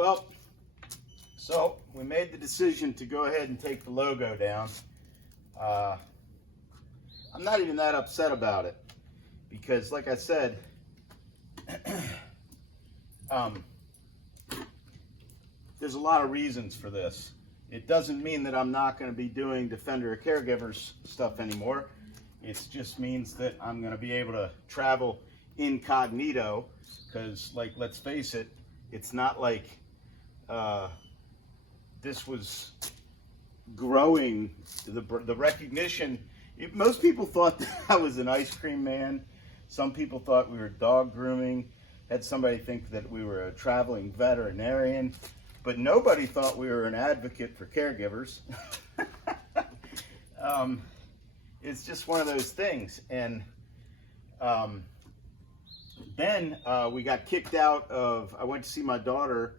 Well, so we made the decision to go ahead and take the logo down. I'm not even that upset about it because, like I said, there's a lot of reasons for this. It doesn't mean that I'm not going to be doing Defender of Caregivers stuff anymore. It just means that I'm going to be able to travel incognito because, like, let's face it, it's not like this was growing. The recognition, most people thought that I was an ice cream man. Some people thought we were dog grooming. Had somebody think that we were a traveling veterinarian. But nobody thought we were an advocate for caregivers. It's just one of those things. And then we got kicked out of, I went to see my daughter.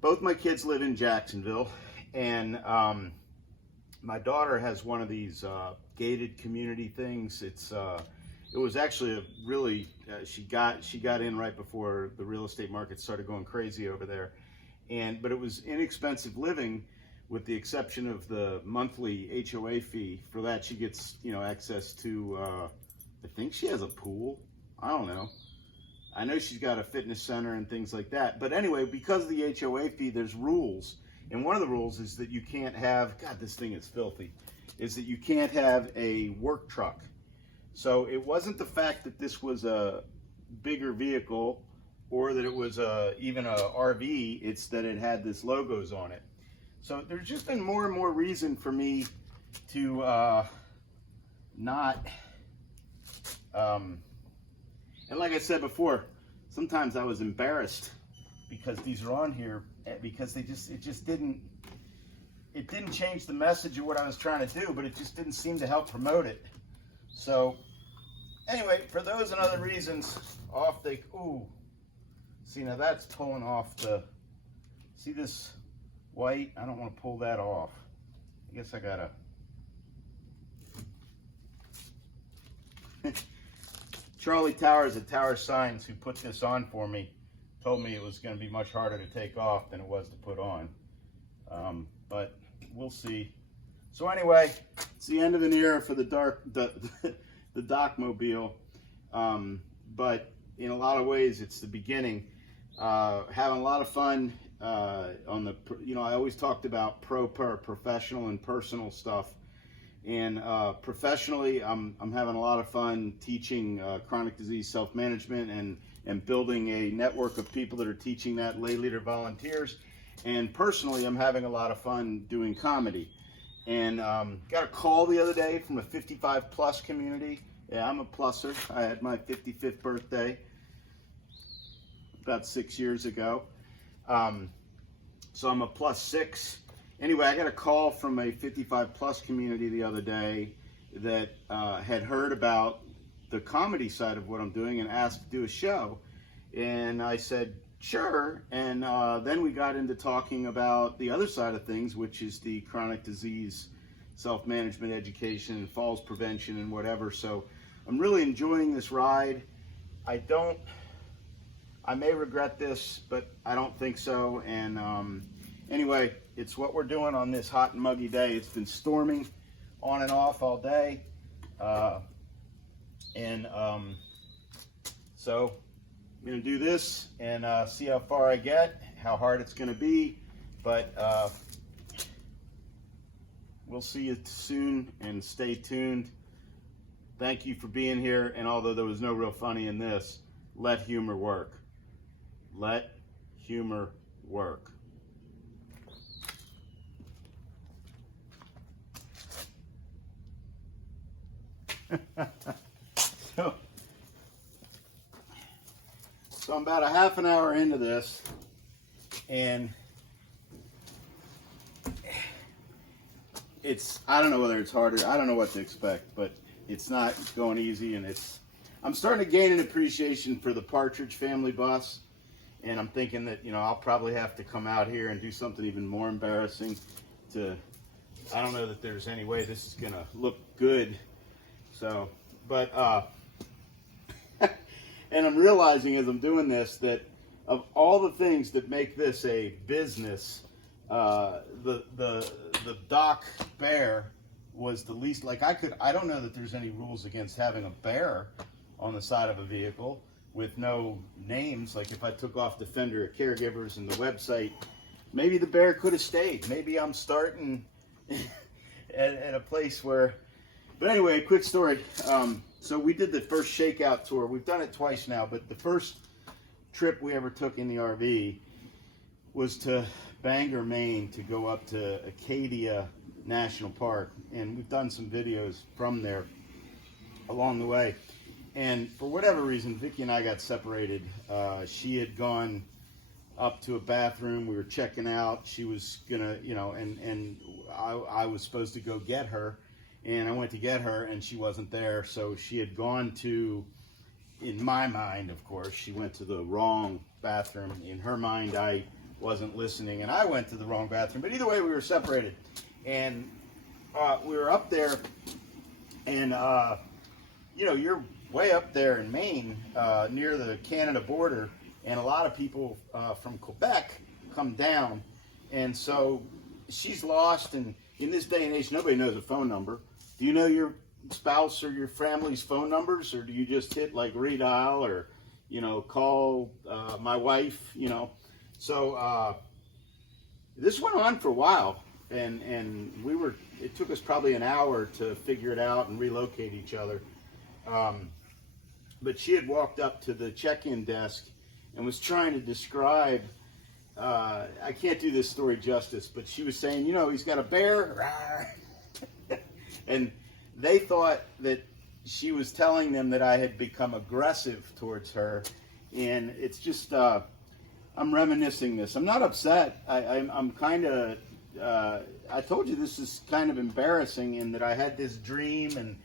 Both my kids live in Jacksonville. And my daughter has one of these gated community things. It was actually a really, she got in right before the real estate market started going crazy over there. But it was inexpensive living, with the exception of the monthly HOA fee. For that, she gets, access to, I think she has a pool. I don't know. I know she's got a fitness center and things like that. But anyway, because of the HOA fee, there's rules. And one of the rules is that you can't have, God, this thing is filthy, is that you can't have a work truck. So it wasn't the fact that this was a bigger vehicle or that it was even a RV, it's that it had this logos on it. So there's just been more and more reason for me to not, and like I said before, sometimes I was embarrassed because these are on here because it just didn't change the message of what I was trying to do, but it just didn't seem to help promote it. So anyway, for those and other reasons, off they, ooh. See, now that's pulling off see this white? I don't want to pull that off. I guess I gotta. Charlie Towers at Tower Signs, who put this on for me, told me it was going to be much harder to take off than it was to put on. But we'll see. So anyway, it's the end of an era for the Docmobile. But in a lot of ways, it's the beginning. Having a lot of fun on the, I always talked about professional and personal stuff. And professionally, I'm having a lot of fun teaching chronic disease self-management and building a network of people that are teaching that, lay leader volunteers. And personally, I'm having a lot of fun doing comedy. And got a call the other day from a 55 plus community. Yeah, I'm a pluser. I had my 55th birthday about 6 years ago. So I'm a +6. Anyway, I got a call from a 55 plus community the other day that had heard about the comedy side of what I'm doing and asked to do a show. And I said, sure. And then we got into talking about the other side of things, which is the chronic disease self-management education and falls prevention and whatever. So I'm really enjoying this ride. I may regret this, but I don't think so. And anyway, it's what we're doing on this hot and muggy day. It's been storming on and off all day. So I'm gonna do this and see how far I get, how hard it's gonna be, but we'll see you soon, and stay tuned. Thank you for being here, and although there was no real funny in this, let humor work. Let humor work. So I'm about a half an hour into this, and I don't know whether it's harder. I don't know what to expect, but it's not going easy, and I'm starting to gain an appreciation for the Partridge Family bus, and I'm thinking that, I'll probably have to come out here and do something even more embarrassing I don't know that there's any way this is gonna look good. So, but, and I'm realizing as I'm doing this that of all the things that make this a business, the dock bear was the least. Like I don't know that there's any rules against having a bear on the side of a vehicle with no names. Like if I took off the fender at Caregivers and the website, maybe the bear could have stayed. Maybe I'm starting at a place where, but anyway, quick story. So we did the first shakeout tour. We've done it twice now, but the first trip we ever took in the RV was to Bangor, Maine, to go up to Acadia National Park, and we've done some videos from there along the way. And for whatever reason, Vicki and I got separated. She had gone up to a bathroom. We were checking out. She was gonna, you know, and I was supposed to go get her, and I went to get her, and she wasn't there. So she had gone to, in my mind, of course, she went to the wrong bathroom. In her mind, I wasn't listening, and I went to the wrong bathroom. But either way, we were separated. And we were up there, and you know, you're way up there in Maine, near the Canada border, and a lot of people from Quebec come down, and so she's lost. And in this day and age, nobody knows a phone number. Do you know your spouse or your family's phone numbers, or do you just hit like redial, or, you know, call my wife, you know? So this went on for a while. And we were, it took us probably an hour to figure it out and relocate each other. But she had walked up to the check-in desk and was trying to describe, I can't do this story justice, but she was saying, you know, he's got a bear. And they thought that she was telling them that I had become aggressive towards her. And it's just, I'm reminiscing this. I'm not upset. I'm kind of, I told you this is kind of embarrassing, in that I had this dream and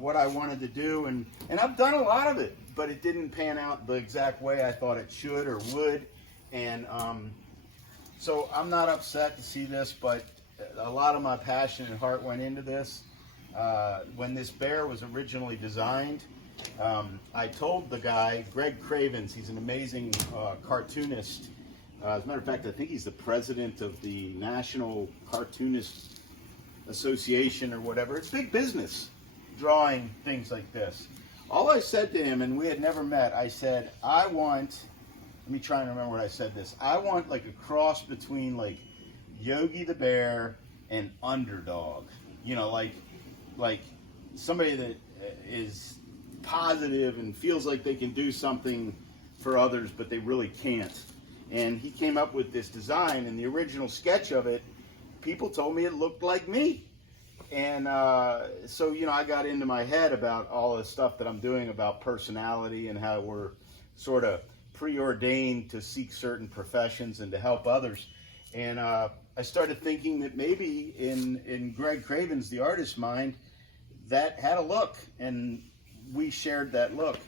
what I wanted to do, and I've done a lot of it, but it didn't pan out the exact way I thought it should or would. And so I'm not upset to see this, but a lot of my passion and heart went into this. When this bear was originally designed, I told the guy, Greg Cravens, he's an amazing cartoonist. As a matter of fact, I think he's the president of the National Cartoonist Association or whatever. It's big business, drawing things like this. All I said to him, and we had never met, I said, I want, let me try and remember what I said this. I want like a cross between like Yogi the Bear and Underdog. You know, like somebody that is positive and feels like they can do something for others, but they really can't. And he came up with this design, and the original sketch of it, people told me it looked like me. And so, you know, I got into my head about all the stuff that I'm doing about personality and how we're sort of preordained to seek certain professions and to help others. And I started thinking that maybe in Greg Cravens, the artist's mind, that had a look, and we shared that look.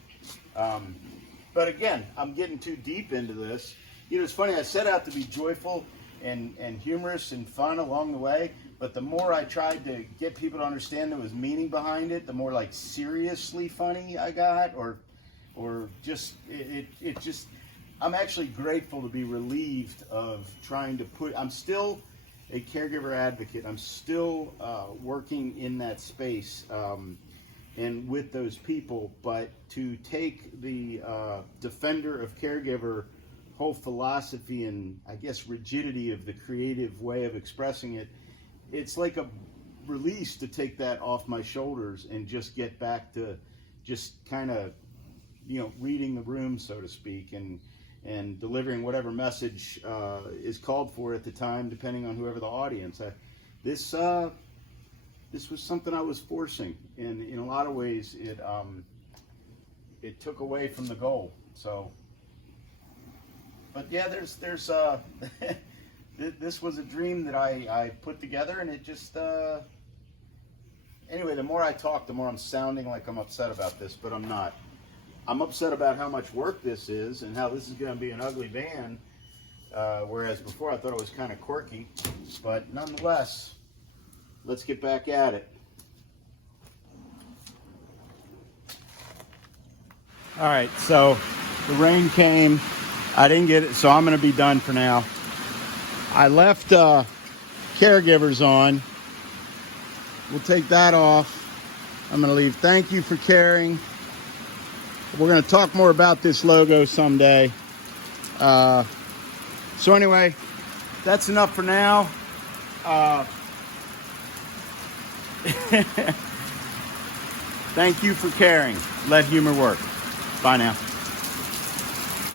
But again, I'm getting too deep into this. You know, it's funny, I set out to be joyful and humorous and fun along the way, but the more I tried to get people to understand there was meaning behind it, the more like seriously funny I got, or just, it just, I'm actually grateful to be relieved of trying to put, I'm still a caregiver advocate. I'm still working in that space and with those people, but to take the defender of caregiver whole philosophy and I guess rigidity of the creative way of expressing it, it's like a release to take that off my shoulders and just get back to just kind of, you know, reading the room, so to speak, and delivering whatever message is called for at the time, depending on whoever the audience. This was something I was forcing, and in a lot of ways it took away from the goal. So, but yeah, there's this was a dream that I put together, and it just anyway, the more I talk, the more I'm sounding like I'm upset about this, but I'm not. I'm upset about how much work this is and how this is going to be an ugly van, whereas before I thought it was kind of quirky. But nonetheless, let's get back at it. All right, so the rain came. I didn't get it, so I'm going to be done for now. I left caregivers on. We'll take that off. I'm going to leave thank you for caring. We're going to talk more about this logo someday. So anyway, that's enough for now. Thank you for caring. Let humor work. Bye now.